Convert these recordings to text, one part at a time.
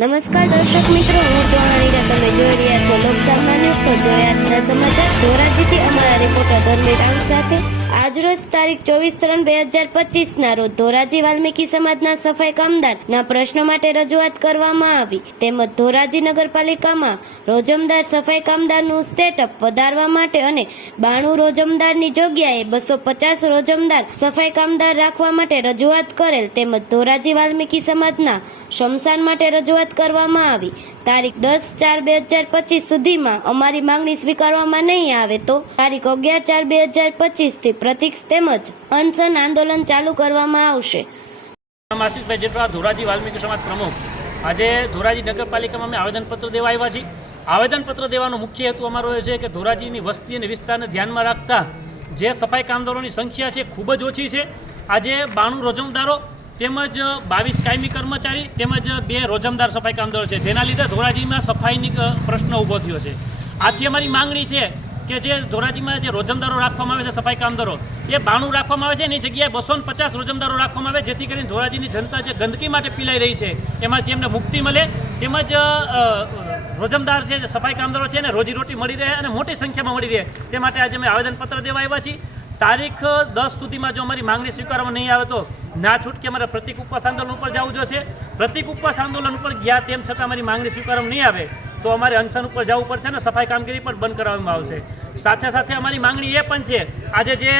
નમસ્કાર દર્શક મિત્રો, હું ચૌહાણીરા, તમે જોઈ રહ્યા છો લોકસામના ન્યૂઝ. તો જોઈએ આજના સમાચાર ધોરાજીથી અમારા રિપોર્ટર ધર્મેશ આંગ સાથે. આજરોજ તારીખ 24/3/2025 ના રોજ ધોરાજી વાલ્મીકી સમાજના સફાઈ કામદારના પ્રશ્નો માટે રજૂઆત કરવામાં આવી. તેમજ ધોરાજી નગરપાલિકામાં રોજમદાર સફાઈ કામદારનું સ્ટેટઅપ વધારવા માટે અને 92 રોજમદારની જગ્યાએ 250 રોજમદાર સફાઈ કામદાર રાખવા માટે રજૂઆત કરેલ. તેમજ ધોરાજી વાલ્મીકી સમાજના શમશાન માટે રજૂઆત કરવામાં આવી. તારીખ 10/4/2025 સુધીમાં અમારી માંગણી સ્વીકારવામાં નહીં આવે તો તારીખ 11/4/2025 થી પ્રતિક તેમજ અનશન આંદોલન ચાલુ કરવામાં આવશે. આશીષભાઈ જેઠવા, ધોરાજી વાલ્મીકી સમાજ પ્રમુખ. આજે ધોરાજી નગરપાલિકામાં અમે આવેદનપત્ર દેવા આવ્યા છીએ. આવેદનપત્ર દેવાનો મુખ્ય હેતુ અમારો એ છે કે ધોરાજીની વસ્તી અને વિસ્તારને ધ્યાનમાં રાખતા જે સફાઈ કામદારોની સંખ્યા છે ખૂબ જ ઓછી છે. આજે 92 રોજમદારો તેમજ 22 કાયમી કર્મચારી તેમજ 2 રોજમદાર સફાઈ કામદારો છે, જેના લીધે ધોરાજીમાં સફાઈની પ્રશ્ન ઊભો થયો છે. આથી અમારી માંગણી છે કે જે ધોરાજીમાં જે રોજમદારો રાખવામાં આવે છે સફાઈ કામદારો, એ 92 રાખવામાં આવે છે, એની જગ્યાએ 250 રોજમદારો રાખવામાં આવે, જેથી કરીને ધોરાજીની જનતા જે ગંદકી માટે પીલાઈ રહી છે એમાંથી એમને મુક્તિ મળે, તેમજ રોજમદાર છે સફાઈ કામદારો છે એને રોજીરોટી મળી રહે અને મોટી સંખ્યામાં મળી રહે, તે માટે આજે અમે આવેદનપત્ર દેવા આવ્યા છીએ. તારીખ 10 સુધીમાં જો અમારી માંગણી સ્વીકારવામાં નહીં આવે તો ના છૂટકે અમારે પ્રતિક ઉપવાસ આંદોલન ઉપર જવું જોશે. પ્રતિક ઉપવાસ આંદોલન ઉપર ગયા તેમ છતાં અમારી માંગણી સ્વીકારવામાં નહીં આવે તો અમારે અનશન ઉપર જવું પડશે અને સફાઈ કામગીરી પણ બંધ કરાવવામાં આવશે. સાથે સાથે અમારી માંગણી એ પણ છે, આજે જે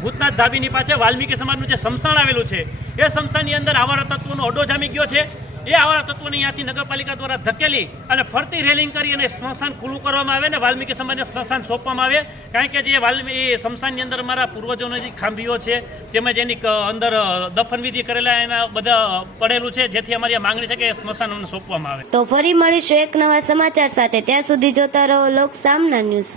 ભૂતનાથ ધાબીની પાસે વાલ્મીકી સમાજનું જે સ્મશાન આવેલું છે, એ સ્મશાનની અંદર આવારા તત્વોનો અડ્ડો જામી ગયો છે. એ આવારા તત્વોને અહીંયાથી નગરપાલિકા દ્વારા ધકેલી અને ફરતી રેલિંગ કરી અને સ્મશાન ખુલ્લું કરવામાં આવે ને વાલ્મીકી સમાજને સ્મશાન સોંપવામાં આવે. કારણ કે જે સ્મશાનની અંદર મારા પૂર્વજોની જે ખાંભીઓ છે તેમજ એની અંદર દફનવિધિ કરેલા એના બધા પડેલું છે, જેથી અમારી આ માંગણી છે કે સ્મશાન અમને સોંપવામાં આવે. તો ફરી મળીશું એક નવા સમાચાર સાથે. ત્યાં સુધી જોતા રહો લોક સામના ન્યૂઝ.